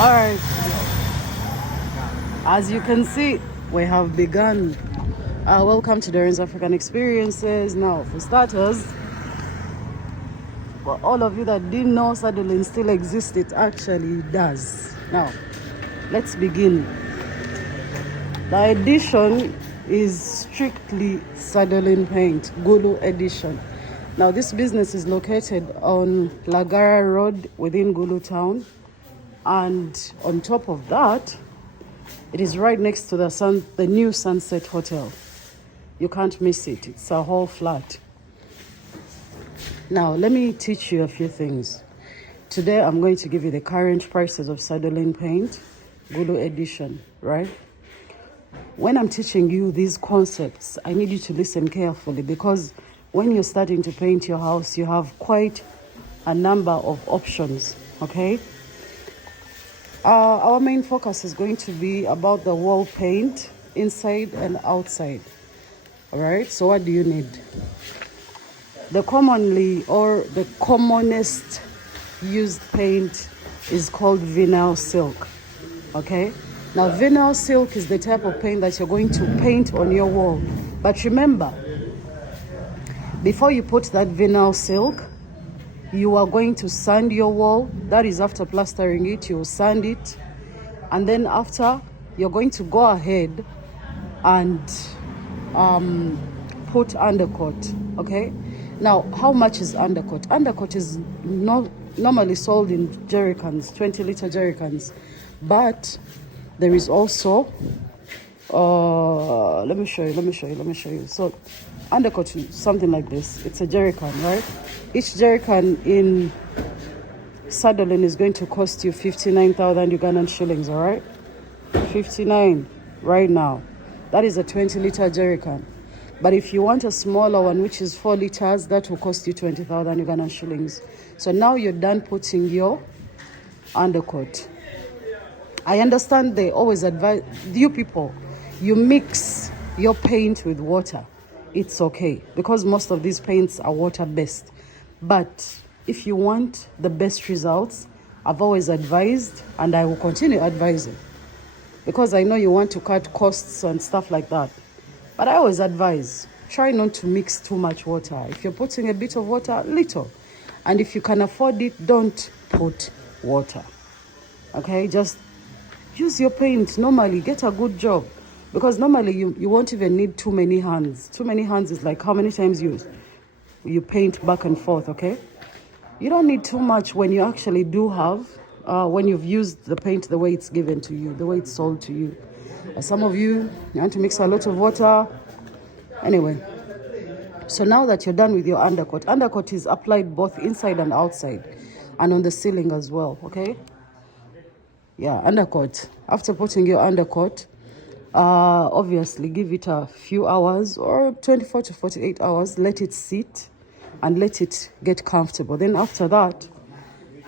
All right, as you can see, we have begun. Welcome to DOREEN'S African Experiences. Now, for starters, for all of you that didn't know Sadolin still exists, it actually does. Now, let's begin. The edition is strictly Sadolin paint, Gulu edition. Now, this business is located on Lagara Road within Gulu town. And on top of that, it is right next to the new Sunset Hotel. You can't miss it. It's a whole flat. Now, let me teach you a few things. Today, I'm going to give you the current prices of Sadolin paint, Gulu edition, right? When I'm teaching you these concepts, I need you to listen carefully because when you're starting to paint your house, you have quite a number of options, okay? Our main focus is going to be about the wall paint, inside and outside. All right, so what do you need? The commonest used paint is called vinyl silk. Okay, now vinyl silk is the type of paint that you're going to paint on your wall. But remember, before you put that vinyl silk, you are going to sand your wall. That is after plastering it, you will sand it. And then after, you're going to go ahead and put undercoat, okay? Now, how much is undercoat? Undercoat is normally sold in jerry cans, 20-liter jerry cans. But there is also, let me show you. So, undercoat is something like this. It's a jerry can, right? Each jerry can in Sadolin is going to cost you 59,000 Ugandan shillings, all right? 59 right now. That is a 20-liter jerry can. But if you want a smaller one, which is 4 liters, that will cost you 20,000 Ugandan shillings. So now you're done putting your undercoat. I understand they always advise you people, you mix your paint with water. It's okay because most of these paints are water-based. But if you want the best results, I've always advised, and I will continue advising, because I know you want to cut costs and stuff like that. But I always advise, try not to mix too much water. If you're putting a bit of water, little. And if you can afford it, don't put water. Okay, just use your paint normally, get a good job. Because normally you won't even need too many hands. Too many hands is like how many times you paint back and forth, okay? You don't need too much when you actually do have, when you've used the paint the way it's given to you, the way it's sold to you. Some of you want to mix a lot of water. Anyway, so now that you're done with your undercoat is applied both inside and outside and on the ceiling as well, okay? Yeah, undercoat. After putting your undercoat, obviously give it a few hours or 24 to 48 hours, let it sit and let it get comfortable. Then after that,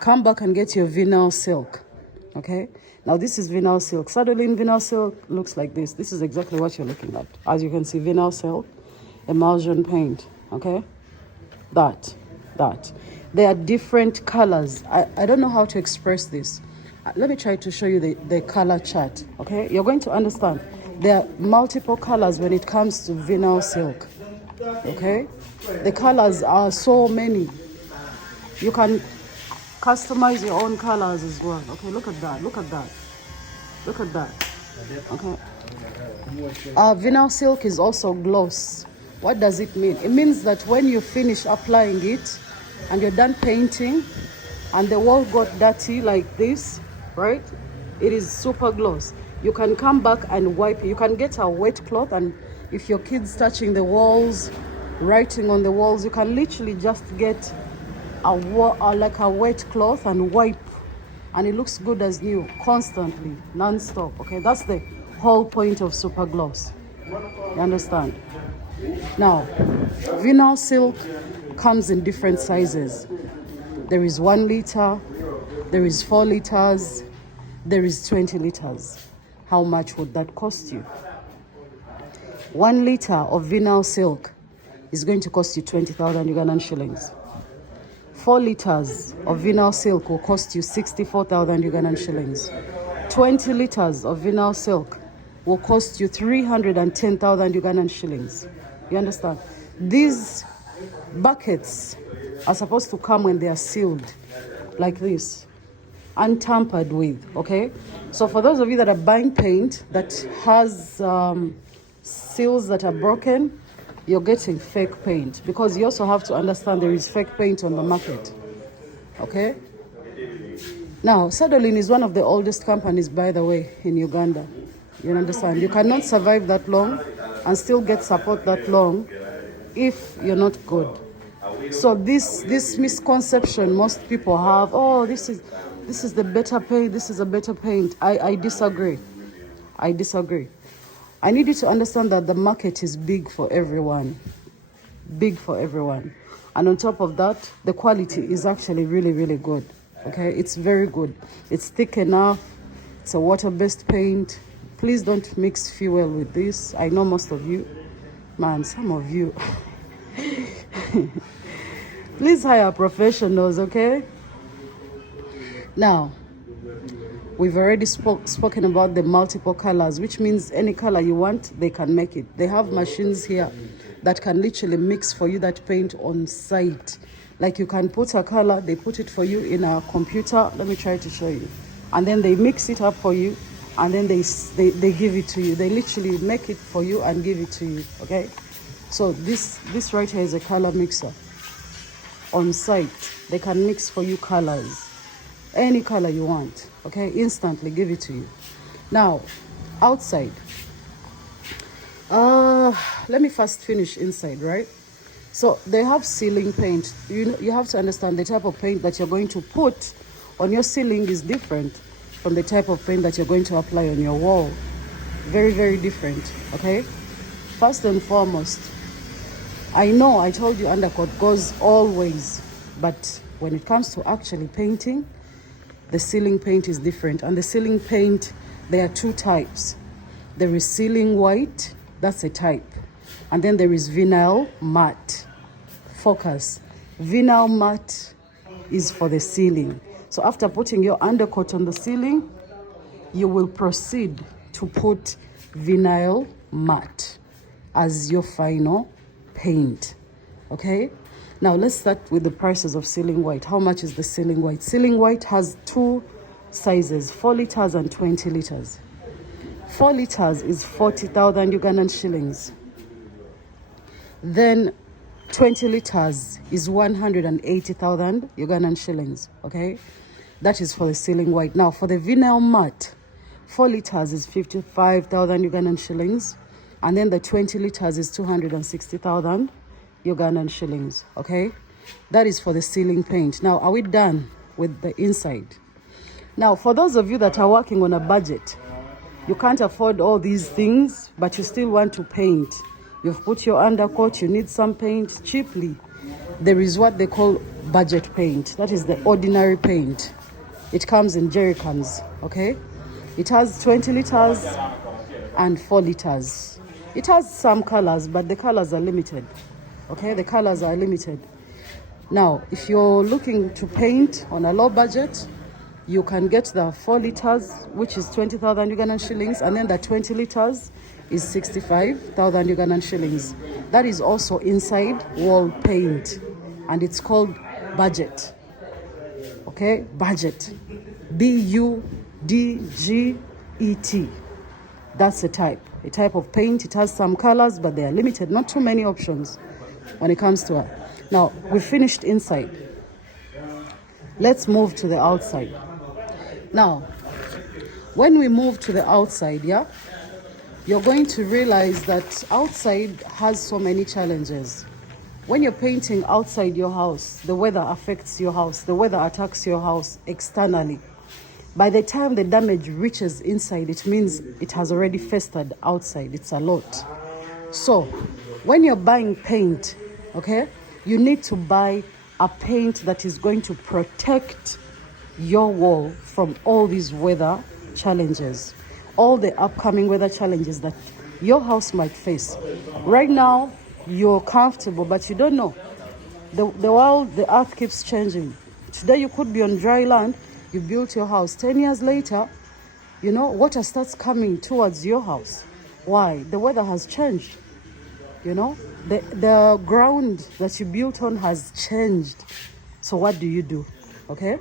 come back and get your vinyl silk, okay? Now this is vinyl silk. Sadolin vinyl silk looks like this. This is exactly what you're looking at. As you can see, vinyl silk, emulsion paint, okay? That. There are different colors. I don't know how to express this. Let me try to show you the color chart, okay? You're going to understand. There are multiple colors when it comes to vinyl silk, okay? The colors are so many. You can customize your own colors as well. Okay, look at that. Okay. Vinyl silk is also gloss. What does it mean? It means that when you finish applying it and you're done painting and the wall got dirty like this, right? It is super gloss. You can come back and wipe it. You can get a wet cloth, and if your kids touching the walls, writing on the walls, you can literally just get like a wet cloth and wipe, and it looks good as new, constantly, non-stop. Okay, that's the whole point of super gloss. You understand? Now, vinyl silk comes in different sizes. There is 1 liter, there is 4 liters, there is 20 liters. How much would that cost you? 1 liter of vinyl silk is going to cost you 20,000 Ugandan shillings. 4 liters of vinyl silk will cost you 64,000 Ugandan shillings. 20 liters of vinyl silk will cost you 310,000 Ugandan shillings. You understand? These buckets are supposed to come when they are sealed, like this, untampered with, okay? So for those of you that are buying paint that has seals that are broken, you're getting fake paint, because you also have to understand there is fake paint on the market, okay? Now, Sadolin is one of the oldest companies, by the way, in Uganda. You understand? You cannot survive that long and still get support that long if you're not good. So this misconception most people have, oh, this is the better paint, this is a better paint. I disagree. I disagree. I need you to understand that the market is big for everyone. Big for everyone. And on top of that, the quality is actually really, really good. Okay, it's very good. It's thick enough. It's a water-based paint. Please don't mix fuel with this. I know most of you, man, some of you. Please hire professionals, okay? Now, we've already spoken about the multiple colors, which means any color you want, they can make it. They have machines here that can literally mix for you that paint on site. Like you can put a color, they put it for you in a computer. Let me try to show you. And then they mix it up for you, and then they give it to you. They literally make it for you and give it to you, okay? So this right here is a color mixer. On site, they can mix for you colors. Any color you want, okay? Instantly give it to you. Now, outside. Let me first finish inside, right? So they have ceiling paint. You have to understand the type of paint that you're going to put on your ceiling is different from the type of paint that you're going to apply on your wall. Very, very different, okay? First and foremost, I know I told you Undercoat goes always, but when it comes to actually painting, the ceiling paint is different. And the ceiling paint, there are two types. There is ceiling white, that's a type. And then there is vinyl matte. Focus. Vinyl matte is for the ceiling. So after putting your undercoat on the ceiling, you will proceed to put vinyl matte as your final paint. Okay? Now let's start with the prices of ceiling white. How much is the ceiling white? Ceiling white has two sizes, 4 liters and 20 liters. 4 liters is 40,000 Ugandan shillings. Then 20 liters is 180,000 Ugandan shillings. Okay? That is for the ceiling white. Now for the vinyl matte, 4 liters is 55,000 Ugandan shillings. And then the 20 liters is 260,000 Ugandan shillings, okay? That is for the ceiling paint. Now, are we done with the inside? Now, for those of you that are working on a budget, you can't afford all these things, but you still want to paint. You've put your undercoat, you need some paint cheaply. There is what they call budget paint. That is the ordinary paint. It comes in jerry cans, okay? It has 20 liters and 4 liters. It has some colors, but the colors are limited. Okay, the colors are limited. Now, if you're looking to paint on a low budget, you can get the 4 liters, which is 20,000 Ugandan shillings, and then the 20 liters is 65,000 Ugandan shillings. That is also inside wall paint, and it's called budget. Okay, budget. B-U-D-G-E-T. That's a type of paint. It has some colors, but they are limited. Not too many options when it comes to it. Now, we finished inside. Let's move to the outside. Now, when we move to the outside, yeah, you're going to realize that outside has so many challenges. When you're painting outside your house, the weather affects your house. The weather attacks your house externally. By the time the damage reaches inside, it means it has already festered outside. It's a lot. So, when you're buying paint, okay, you need to buy a paint that is going to protect your wall from all these weather challenges, all the upcoming weather challenges that your house might face. Right now, you're comfortable, but you don't know. the world, the earth keeps changing. Today you could be on dry land, you built your house. 10 years later, you know, water starts coming towards your house. Why? The weather has changed. You know, the ground that you built on has changed. So what do you do? Okay?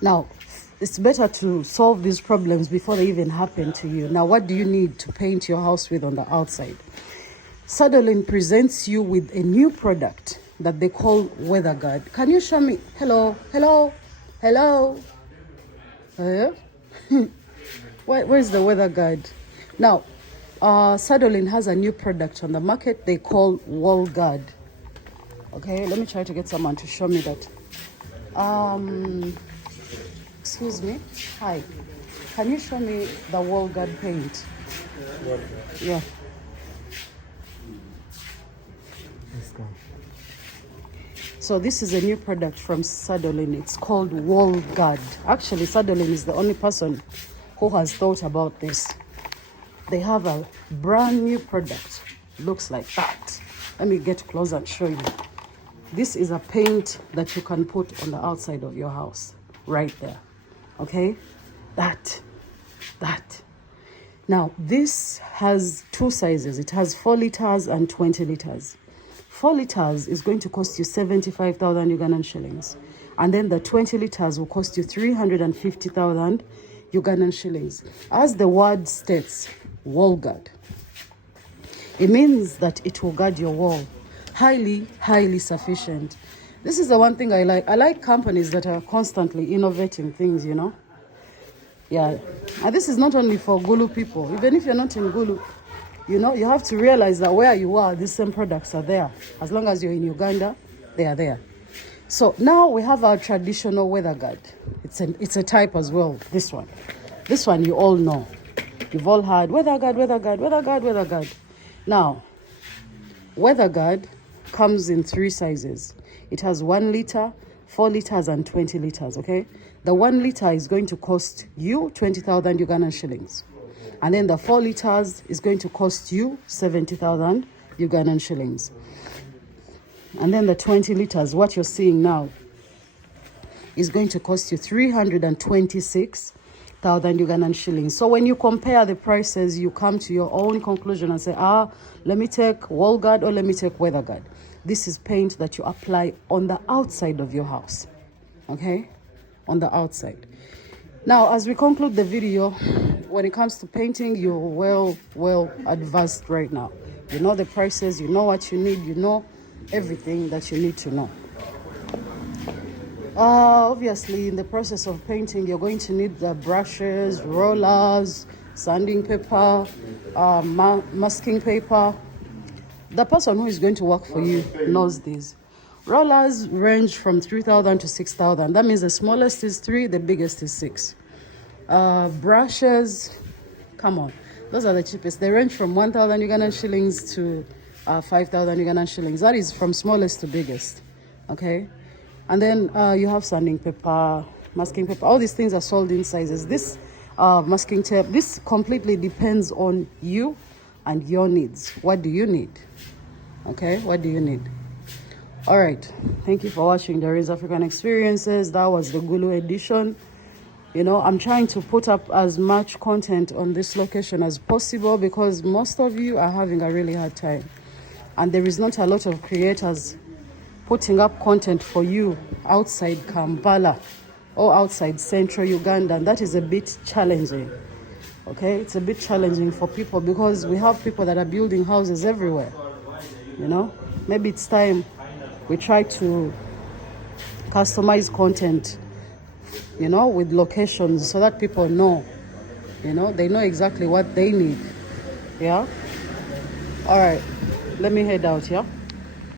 Now, it's better to solve these problems before they even happen to you. Now, what do you need to paint your house with on the outside? Sadolin presents you with a new product that they call Weather Guard. Can you show me? Hello, hello, hello. Where's the Weather Guard? Now, Sadolin has a new product on the market they call Wall Guard. Okay, let me try to get someone to show me that. Excuse me. Hi. Can you show me the Wall Guard paint? What? Yeah. Let's go. So this is a new product from Sadolin. It's called Wall Guard. Actually, Sadolin is the only person who has thought about this. They have a brand new product. Looks like that. Let me get closer and show you. This is a paint that you can put on the outside of your house. Right there. Okay? That. Now, this has two sizes. It has 4 liters and 20 liters. 4 liters is going to cost you 75,000 Ugandan shillings. And then the 20 liters will cost you 350,000 Ugandan shillings. As the word states, wall guard. It means that it will guard your wall. Highly sufficient. This is the one thing I like. I like companies that are constantly innovating things, you know. Yeah. And this is not only for Gulu people. Even if you're not in Gulu, you know, you have to realize that where you are, these same products are there. As long as you're in Uganda, they are there. So now we have our traditional weather guard. It's a type as well, this one. This one you all know. You've all heard weather guard, weather guard, weather guard, weather guard. Now, weather guard comes in 3 sizes. It has 1 liter, 4 liters, and 20 liters, okay? The 1 liter is going to cost you 20,000 Ugandan shillings. And then the 4 liters is going to cost you 70,000 Ugandan shillings. And then the 20 liters, what you're seeing now, is going to cost you 326,000 Ugandan shillings. So when you compare the prices, you come to your own conclusion and say, let me take wall guard or let me take weather guard. This is paint that you apply on the outside of your house, okay? On the outside. Now, as we conclude the video, when it comes to painting, you're well advanced right now. You know the prices, you know what you need, you know everything that you need to know. Obviously, in the process of painting, you're going to need the brushes, rollers, sanding paper, masking paper. The person who is going to work for you knows these. Rollers range from 3,000 to 6,000. That means the smallest is 3, the biggest is 6. Brushes, come on, those are the cheapest. They range from 1,000 Ugandan shillings to 5,000 Ugandan shillings. That is from smallest to biggest, okay? And then you have sanding paper, masking paper. All these things are sold in sizes. This masking tape, this completely depends on you and your needs. What do you need? Okay, what do you need? All right, thank you for watching DOREEN'S African Experiences. That was the Gulu edition. You know, I'm trying to put up as much content on this location as possible because most of you are having a really hard time. And there is not a lot of creators putting up content for you outside Kampala or outside central Uganda. And that is a bit challenging. Okay, it's a bit challenging for people because we have people that are building houses everywhere. You know, maybe it's time we try to customize content, you know, with locations so that people know, you know, they know exactly what they need. Yeah. All right, let me head out. Yeah.